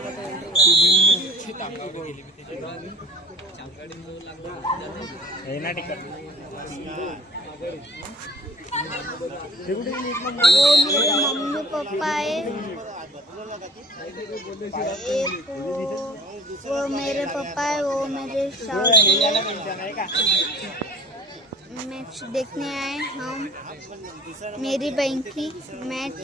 मेरे mummy papa है, वो मेरे पापा है, वो मेरे सास है। मैच देखने आए हम, मेरी बहन की मैच।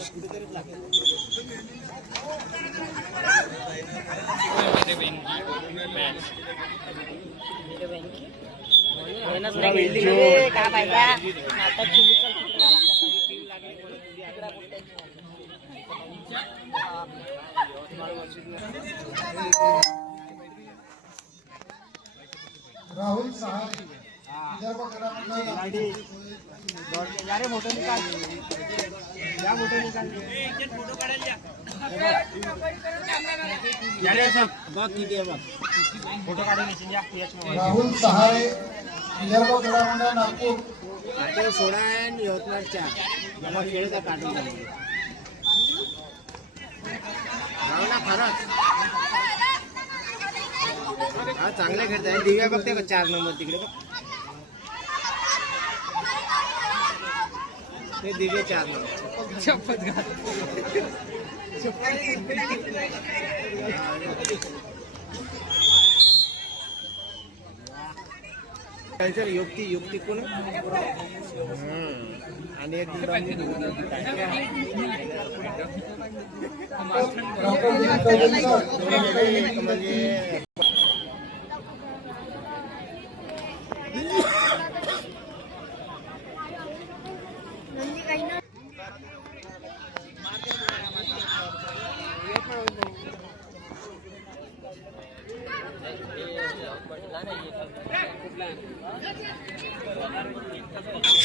राहुल सहारे फोटो निकाल, फोटो निकाल, राहुल सहारे विदर्भ क्रीडामंडळ नागपूर 16 आणि यवतमाळच्या मला खेळता काढून भावना खरंच हा चांगले खेळताय. दिव्या बघते का 4 नंबर तिकडे बघ, ते दिव्या 4 नंबर शपथ घाल. युक्ती कोण आणि एक म्हणजे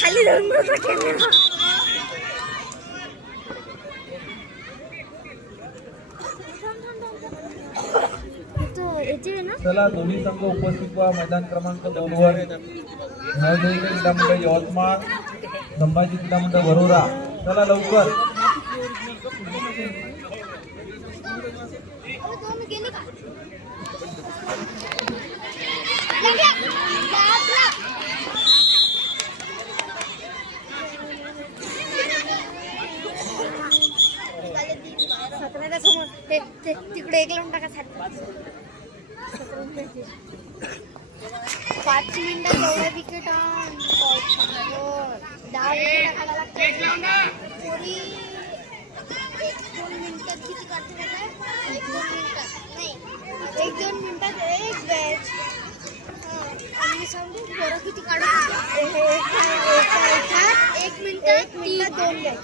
खाली जाऊन बसा कॅमेरा. चला दोन्ही संघ उपस्थित व्हा. मैदान क्रमांक 2 वर नवदेवी क्रीडामंडळ यवतमाळ, संभाजी क्रीडामंडळ वरोरा. चला लवकर. तिकडे एक लावून टाका. 5 मिनिटात एवढ्या विकेट 10 विकेट टाकायला लागतात. 1-2 मिनिटात किती काढते? 1-2 मिनिटात नाही, 1-2 मिनिटात एक बॅच. आम्ही सांगू बरं किती काढत 1 मिनिटात 2 batch.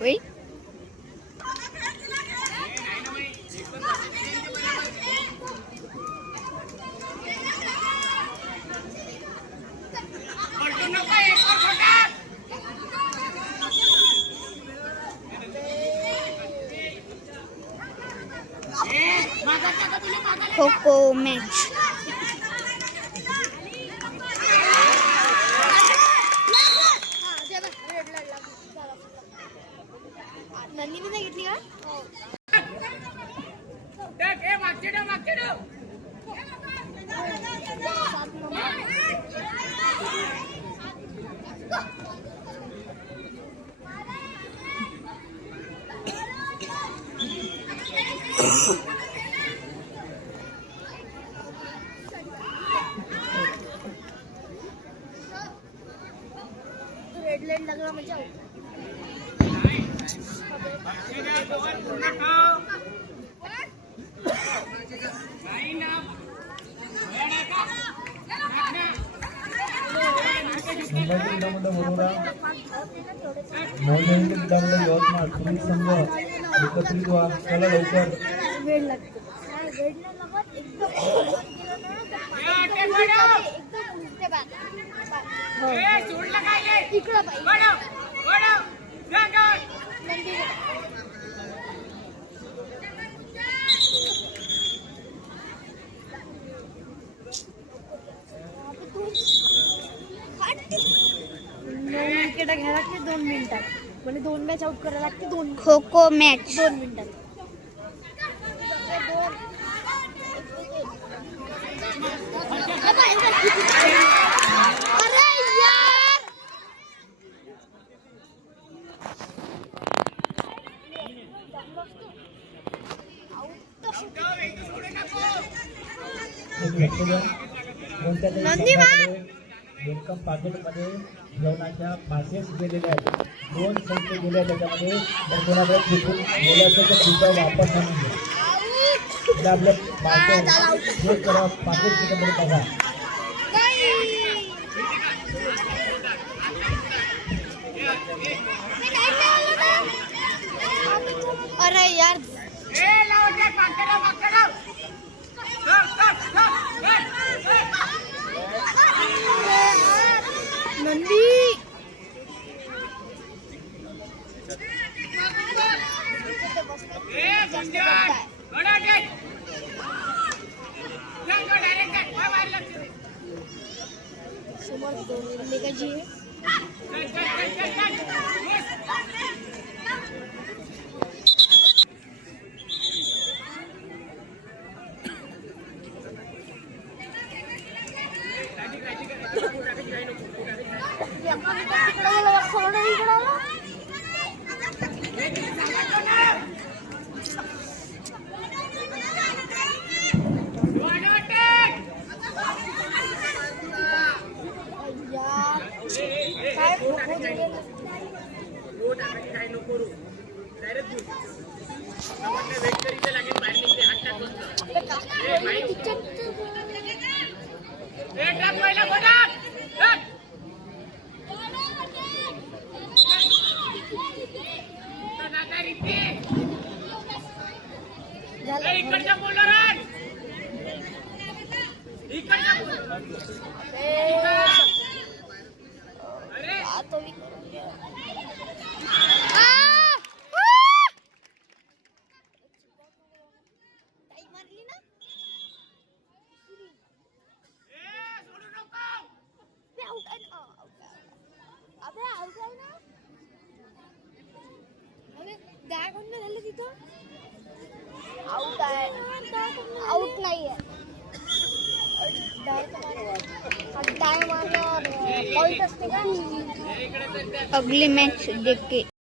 Wait. Kho-kho match. Nandini नाही घेतली का? रेड लाईट लागला म्हणजे संभाजी क्रीडामंडळ वरोरा, नवदेवी क्रीडामंडळ यवतमाळ. दोन्ही संघ एकत्रित व्हा. चला लवकर. वेळ लागतो. वेळ नाही लागत. एकदम इकडं पाहिजे. विकेटा घ्यायला लागते 2 मिनिटात. म्हणजे 2 मॅच आउट करायला लागते 2 खो खो मॅच 2 मिनिटात. अरे यार वेलकम पाकिटमध्ये जेवणाच्या पासेस गेलेले आहेत. 2 संख्ये गेले त्याच्यामध्ये. तर कोणाकडे चुकून गेले असेल तर तुमचा वापस आणून घ्या. आपलं पाकिट करा, पाकिट तिकडे बघा. अरे यार नंदी समोर जी आउट नाहीये. अगली मॅच देख के